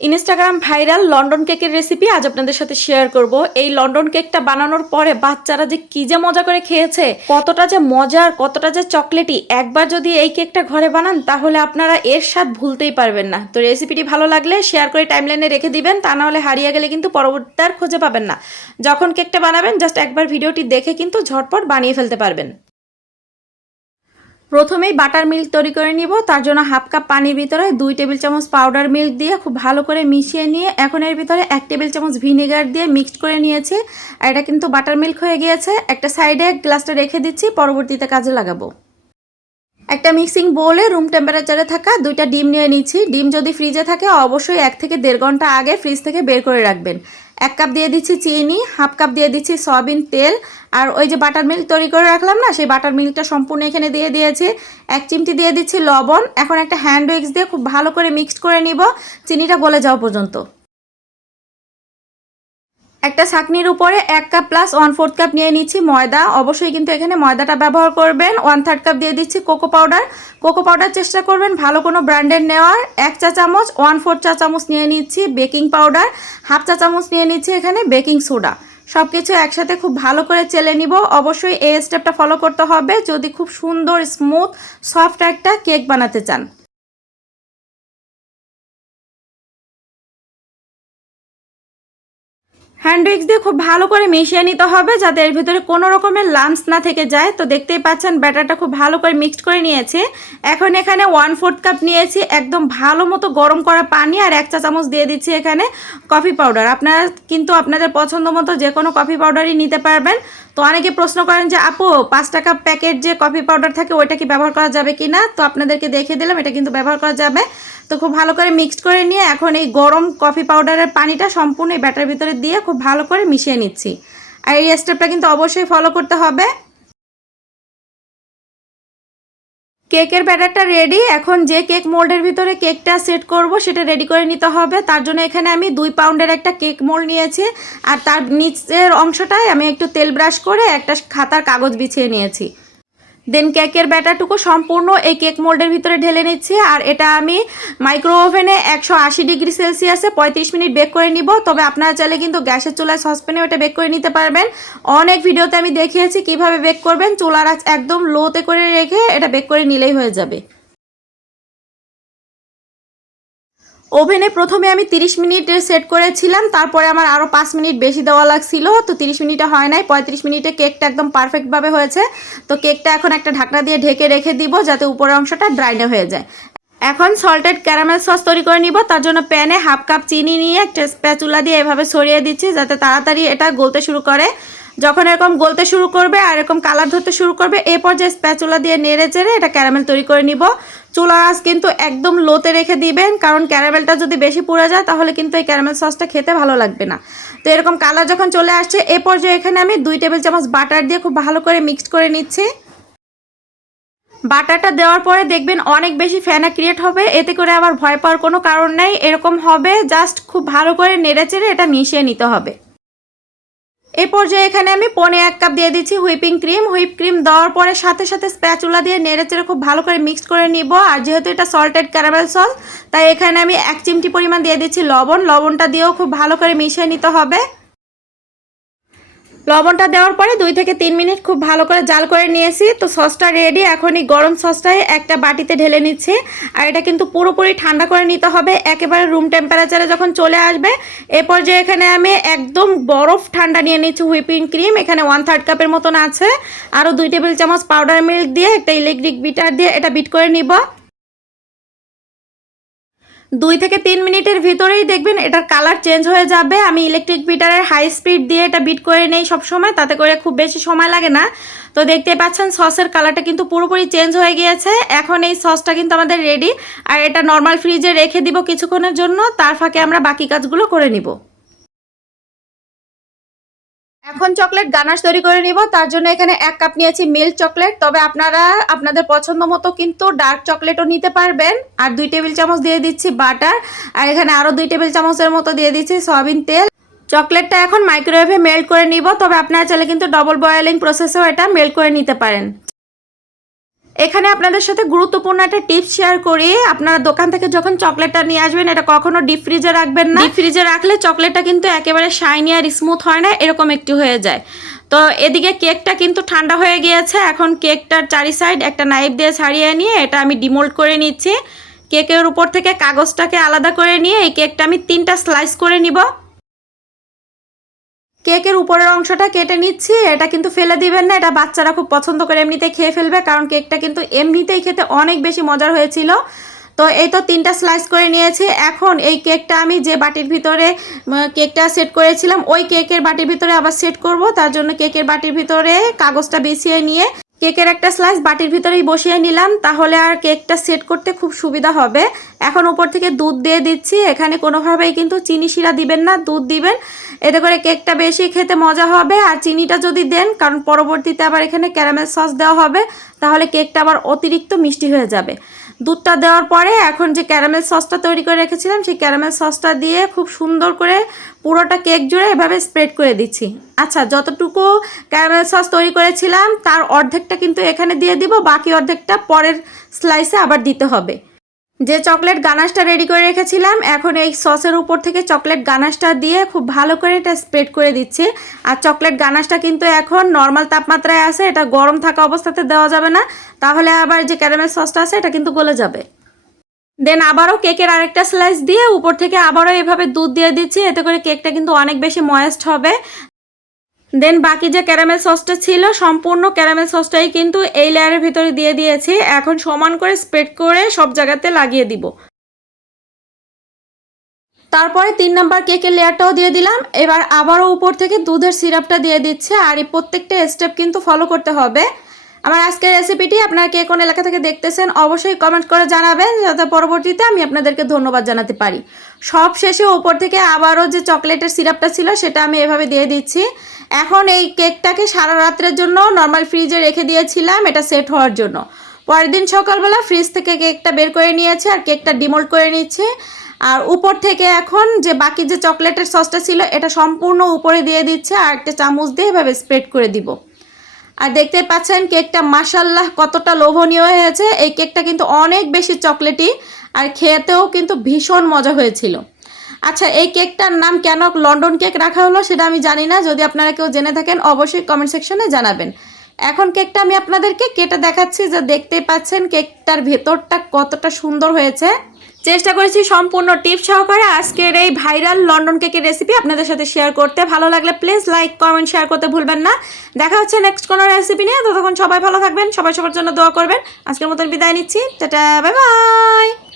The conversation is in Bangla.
ইনস্টাগ্রাম ভাইরাল লন্ডন কেকের রেসিপি আজ আপনাদের সাথে শেয়ার করব। এই লন্ডন কেকটা বানানোর পরে বাচ্চারা যে কি যে মজা করে খেয়েছে, কতটা যে মজার, কতটা যে চকলেটি। একবার যদি এই কেকটা ঘরে বানান তাহলে আপনারা এর স্বাদ ভুলতেই পারবেন না। তো রেসিপিটি ভালো লাগলে শেয়ার করে টাইমলাইনে রেখে দিবেন, তা না হলে হারিয়ে গেলে কিন্তু পরবর্তীতে আর খুঁজে পাবেন না। যখন কেকটা বানাবেন জাস্ট একবার ভিডিওটি দেখে কিন্তু ঝটপট বানিয়ে ফেলতে পারবেন। প্রথমেই বাটার মিল্ক তৈরি করে নিব। তার জন্য হাফ কাপ পানির ভিতরে 2 টেবিল চামচ পাউডার মিল্ক দিয়ে খুব ভালো করে মিশিয়ে নিয়ে এখন এর ভিতরে 1 টেবিল চামচ ভিনেগার দিয়ে মিক্সড করে নিয়েছি। আর এটা কিন্তু বাটার মিল্ক হয়ে গিয়েছে। একটা সাইডে গ্লাসটা রেখে দিচ্ছি, পরবর্তীতে কাজে লাগাবো। একটা মিক্সিং বোলে রুম টেম্পারেচারে থাকা 2টা ডিম নিয়ে নিচ্ছি। ডিম যদি ফ্রিজে থাকে অবশ্যই 1 থেকে 1.5 ঘন্টা আগে ফ্রিজ থেকে বের করে রাখবেন। 1 কাপ দিয়ে দিচ্ছি চিনি, হাফ কাপ দিয়ে দিচ্ছি সয়াবিন তেল, আর ওই যে বাটার মিল্ক তৈরি করে রাখলাম না, সেই বাটার মিল্কটা সম্পূর্ণ এখানে দিয়ে দিয়েছি। 1 চিমটি দিয়ে দিচ্ছি লবণ। এখন একটা হ্যান্ড উইক্স দিয়ে খুব ভালো করে মিক্সড করে নিব চিনিটা গলে যাওয়া পর্যন্ত। একটা ছাঁকনির উপরে 1 কাপ প্লাস 1/4 কাপ নিয়ে নিচ্ছি ময়দা। অবশ্যই কিন্তু এখানে ময়দাটা ব্যবহার করবেন। 1/3 কাপ দিয়ে দিচ্ছি কোকো পাউডার। কোকো পাউডার চেষ্টা করবেন ভালো কোনো ব্র্যান্ডের নেওয়ার। 1 চা চামচ 1/4 চা চামচ নিয়ে নিচ্ছি বেকিং পাউডার। হাফ চা চামচ নিয়ে নিচ্ছি এখানে বেকিং সোডা। সব কিছু একসাথে খুব ভালো করে চেলে নিব। অবশ্যই এই স্টেপটা ফলো করতে হবে যদি খুব সুন্দর স্মুথ সফট একটা কেক বানাতে চান। হ্যান্ড উইক্স দিয়ে খুব ভালো করে মিশিয়ে নিতে হবে যাতে এর ভিতরে কোনো রকমের লাম্পস না থেকে যায়। তো দেখতেই পাচ্ছেন ব্যাটারটা খুব ভালো করে মিক্সড করে নিয়েছে। এখন এখানে 1/4 কাপ নিয়েছি একদম ভালো মতো গরম করা পানি, আর 1 চা চামচ দিয়ে দিচ্ছি এখানে কফি পাউডার। আপনারা কিন্তু আপনাদের পছন্দ মতো যে কোনো কফি পাউডারই নিতে পারবেন। তো অনেকে প্রশ্ন করেন যে আপু 5 টাকা প্যাকেট যে কফি পাউডার থাকে ওইটা কি ব্যবহার করা যাবে কি না, তো আপনাদেরকে দেখিয়ে দিলাম এটা কিন্তু ব্যবহার করা যাবে। তো খুব ভালো করে মিক্সড করে নিয়ে এখন এই গরম কফি পাউডারের পানিটা সম্পূর্ণ এই ব্যাটার ভিতরে দিয়ে খুব ভালো করে মিশিয়ে নিচ্ছি। আর এই স্টেপটা কিন্তু অবশ্যই ফলো করতে হবে। কেকের ব্যাটারটা রেডি। এখন যে কেক মোল্ডের ভিতরে কেকটা সেট করব সেটা রেডি করে নিতে হবে। তার জন্য এখানে আমি 2 পাউন্ডের একটা কেক মোল্ড নিয়েছি, আর তার নিচের অংশটায় আমি একটু তেল ব্রাশ করে একটা খাতার কাগজ বিছিয়ে নিয়েছি। দেন কেকের ব্যাটারটুকু সম্পূর্ণ এই কেক মোল্ডের ভিতরে ঢেলে নিচ্ছি। আর এটা আমি মাইক্রো ওভেনে 180 ডিগ্রি সেলসিয়াসে 35 মিনিট বেক করে নিব। তবে আপনারা চাইলে কিন্তু গ্যাসের চুলায় সসপ্যানেও এটা বেক করে নিতে পারবেন। অনেক ভিডিওতে আমি দেখিয়েছি কিভাবে বেক করবেন। চুলার আঁচ একদম লোতে করে রেখে এটা বেক করে নিলেই হয়ে যাবে। ওভেনে প্রথমে আমি 30 মিনিট সেট করেছিলাম, তারপরে আমার আরও 5 মিনিট বেশি দেওয়া লাগছিল। তো 30 মিনিটে হয় নাই, 35 মিনিটে কেকটা একদম পারফেক্টভাবে হয়েছে। তো কেকটা এখন একটা ঢাকনা দিয়ে ঢেকে রেখে দিব যাতে উপরের অংশটা ড্রাই না হয়ে যায়। এখন সল্টেড ক্যারামেল সস তৈরি করে নিব। তার জন্য প্যানে হাফ কাপ চিনি নিয়ে একটা স্প্যাচুলা দিয়ে এভাবে ছড়িয়ে দিচ্ছি যাতে তাড়াতাড়ি এটা গলতে শুরু করে। যখন এরকম গলতে শুরু করবে আর এরকম কালার ধরতে শুরু করবে, এরপর যে স্প্যাচুলা দিয়ে নেড়ে চেড়ে এটা ক্যারামেল তৈরি করে নিব। চুলার আঁচ কিন্তু একদম লোতে রেখে দিবেন, কারণ ক্যারামেলটা যদি বেশি পুড়ে যায় তাহলে কিন্তু এই ক্যারামেল সসটা খেতে ভালো লাগবে না। তো এরকম কালার যখন চলে আসছে এ পর্যায়ে এখানে আমি 2 টেবিল চামচ বাটার দিয়ে খুব ভালো করে মিক্সড করে নিচ্ছি। বাটারটা দেওয়ার পরে দেখবেন অনেক বেশি ফেনা ক্রিয়েট হবে, এতে করে আবার ভয় পাওয়ার কোনো কারণ নেই। এরকম হবে, জাস্ট খুব ভালো করে নেড়েচেড়ে এটা মিশিয়ে নিতে হবে। এই পর্যায়ে এখানে আমি 1.25 কাপ দিয়ে দিচ্ছি হুইপিং ক্রিম। হুইপ ক্রিম দেওয়ার পরে সাথে সাথে স্প্যাচুলা দিয়ে নেড়েচেড়ে খুব ভালো করে মিক্সড করে নিব। আর যেহেতু এটা সল্টেড ক্যারামেল সস, তাই এখানে আমি 1 চিমটি পরিমাণ দিয়ে দিচ্ছি লবণ। লবণটা দিয়েও খুব ভালো করে মিশিয়ে নিতে হবে। লবণটা দেওয়ার পরে 2 থেকে 3 মিনিট খুব ভালো করে জাল করে নিয়েছি। তো সসটা রেডি। এখন এই গরম সসটাই একটা বাটিতে ঢেলে নিচ্ছি। আর এটা কিন্তু পুরোপুরি ঠান্ডা করে নিতে হবে, একেবারে রুম টেম্পারেচারে যখন চলে আসবে। এ পর্যায়ে এখানে আমি একদম বরফ ঠান্ডা নিয়ে নিচ্ছি হুইপিং ক্রিম। এখানে 1/3 কাপের মতন আছে। আরও 2 টেবিল চামচ পাউডার মিল্ক দিয়ে একটা ইলেকট্রিক বিটার দিয়ে এটা বিট করে নিব। 2 থেকে 3 মিনিটের ভিতরেই দেখবেন এটার কালার চেঞ্জ হয়ে যাবে। আমি ইলেকট্রিক বিটারের হাই স্পিড দিয়ে এটা বিট করে নেই সবসময়, তাতে করে খুব বেশি সময় লাগে না। তো দেখতে পাচ্ছেন সসের কালারটা কিন্তু পুরোপুরি চেঞ্জ হয়ে গিয়েছে। এখন এই সসটা কিন্তু আমাদের রেডি। আর এটা নর্মাল ফ্রিজে রেখে দিব কিছুক্ষণের জন্য, তার ফাঁকে আমরা বাকি কাজগুলো করে নিব। এখন চকলেট গানাশ তৈরি করে নিব। তার জন্য এখানে 1 কাপ নিয়েছি মিল্ক চকলেট। তবে আপনারা আপনাদের পছন্দ মতো কিন্তু ডার্ক চকলেটও নিতে পারবেন। আর 2 টেবিল চামচ দিয়ে দিচ্ছি বাটার। আর এখানে আরও 2 টেবিল চামচের মতো দিয়ে দিচ্ছি সয়াবিন তেল। চকলেটটা এখন মাইক্রোওয়েভে মেল্ট করে নিব। তবে আপনারা চাইলে কিন্তু ডবল বয়েলিং প্রসেসেও এটা মেল্ট করে নিতে পারেন। এখানে আপনাদের সাথে গুরুত্বপূর্ণ একটা টিপস শেয়ার করি। আপনারা দোকান থেকে যখন চকলেটটা নিয়ে আসবেন, এটা কখনো ডিপ ফ্রিজে রাখবেন না। ডিপ ফ্রিজে রাখলে চকলেটটা কিন্তু একেবারে শাইনি আর স্মুথ হয় না, এরকম একটু হয়ে যায়। তো এদিকে কেকটা কিন্তু ঠান্ডা হয়ে গিয়েছে। এখন কেকটার চারি সাইড একটা নাইফ দিয়ে ছাড়িয়ে নিয়ে এটা আমি ডিমোল্ড করে নিচ্ছি। কেকের উপর থেকে কাগজটাকে আলাদা করে নিয়ে এই কেকটা আমি 3টা স্লাইস করে নিব। কেকের উপরের অংশটা কেটে নিচ্ছি। এটা কিন্তু ফেলে দিবেন না, এটা বাচ্চারা খুব পছন্দ করে এমনিতেই খেয়ে ফেলবে, কারণ কেকটা কিন্তু এমনিতেই খেতে অনেক বেশি মজার হয়েছিল। তো এই তো 3টা স্লাইস করে নিয়েছি। এখন এই কেকটা আমি যে বাটির ভিতরে কেকটা সেট করেছিলাম ওই কেকের বাটির ভিতরে আবার সেট করব। তার জন্য কেকের বাটির ভিতরে কাগজটা বিছিয়ে নিয়ে কেকের একটা স্লাইস বাটির ভিতরেই বসিয়ে নিলাম, তাহলে আর কেকটা সেট করতে খুব সুবিধা হবে। এখন উপর থেকে দুধ দিয়ে দিচ্ছি। এখানে কোনোভাবেই কিন্তু চিনি শিরা দিবেন না, দুধ দিবেন, এতে করে কেকটা বেশি খেতে মজা হবে। আর চিনিটা যদি দেন, কারণ পরবর্তীতে আবার এখানে ক্যারামেল সস দেওয়া হবে, তাহলে কেকটা আবার অতিরিক্ত মিষ্টি হয়ে যাবে। দুধটা দেওয়ার পরে এখন যে ক্যারামেল সসটা তৈরি করে রেখেছিলাম সেই ক্যারামেল সসটা দিয়ে খুব সুন্দর করে পুরোটা কেক জুড়ে এভাবে স্প্রেড করে দিচ্ছি। আচ্ছা, যতটুকু ক্যারামেল সস তৈরি করেছিলাম তার অর্ধেকটা কিন্তু এখানে দিয়ে দিব, বাকি অর্ধেকটা পরের স্লাইসে আবার দিতে হবে। যে চকলেট গানাশটা রেডি করে রেখেছিলাম, এখন এই সসের উপর থেকে চকলেট গানাশটা দিয়ে খুব ভালো করে এটা স্প্রেড করে দিচ্ছি। আর চকলেট গানাশটা কিন্তু এখন নর্মাল তাপমাত্রায় আছে, এটা গরম থাকা অবস্থাতে দেওয়া যাবে না, তাহলে আবার যে ক্যারামেল সসটা আছে এটা কিন্তু গলে যাবে। দেন আবারও কেকের আরেকটা স্লাইস দিয়ে উপর থেকে আবারও এভাবে দুধ দিয়ে দিচ্ছি, এতে করে কেকটা কিন্তু অনেক বেশি ময়েস্ট হবে। দেন বাকি যে ক্যারামেল সসটা ছিল, সম্পূর্ণ ক্যারামেল সসটাই কিন্তু এই লেয়ারের ভিতরে দিয়ে দিয়েছি। এখন সমান করে স্প্রেড করে সব জায়গাতে লাগিয়ে দিব। তারপরে 3 নাম্বার কেকের লেয়ারটাও দিয়ে দিলাম। এবার আবারও উপর থেকে দুধের সিরাপটা দিয়ে দিচ্ছে। আর এই প্রত্যেকটা স্টেপ কিন্তু ফলো করতে হবে। আমার আজকের রেসিপিটি আপনারা কে কোন এলাকা থেকে দেখতেছেন অবশ্যই কমেন্ট করে জানাবেন, যাতে পরবর্তীতে আমি আপনাদেরকে ধন্যবাদ জানাতে পারি। সব শেষে উপর থেকে আবারও যে চকলেটের সিরাপটা ছিল সেটা আমি এভাবে দিয়ে দিচ্ছি। এখন এই কেকটাকে সারা রাত্রের জন্য নর্মাল ফ্রিজে রেখে দিয়েছিলাম এটা সেট হওয়ার জন্য। পরের দিন সকালবেলা ফ্রিজ থেকে কেকটা বের করে নিয়েছি আর কেকটা ডিমোল্ড করে নিচ্ছি। আর উপর থেকে এখন যে বাকি যে চকলেটের সসটা ছিল এটা সম্পূর্ণ উপরে দিয়ে দিচ্ছে আর একটা চামচ দিয়ে এভাবে স্প্রেড করে দিব। আর দেখতে পাচ্ছেন কেকটা মাশাআল্লাহ কতটা লোভনীয় হয়েছে। এই কেকটা কিন্তু অনেক বেশি চকলেটি আর খেতেও কিন্তু ভীষণ মজা হয়েছিল। আচ্ছা, এই কেকটার নাম কেন লন্ডন কেক রাখা হলো সেটা আমি জানি না, যদি আপনারা কেউ জেনে থাকেন অবশ্যই কমেন্ট সেকশনে জানাবেন। এখন কেকটা আমি আপনাদেরকে কেটে দেখাচ্ছি, যে দেখতেই পাচ্ছেন কেকটার ভেতরটা কতটা সুন্দর হয়েছে। চেষ্টা করেছি সম্পূর্ণ টিপস সহকারে আজকের এই ভাইরাল লন্ডন কেকের রেসিপি আপনাদের সাথে শেয়ার করতে। ভালো লাগলে প্লিজ লাইক কমেন্ট শেয়ার করতে ভুলবেন না। দেখা হচ্ছে নেক্সট কোনো রেসিপি নিয়ে, ততক্ষণ সবাই ভালো থাকবেন, সবাই সবার জন্য দোয়া করবেন। আজকের মতন বিদায় নিচ্ছি, টাটা, বাই বাই।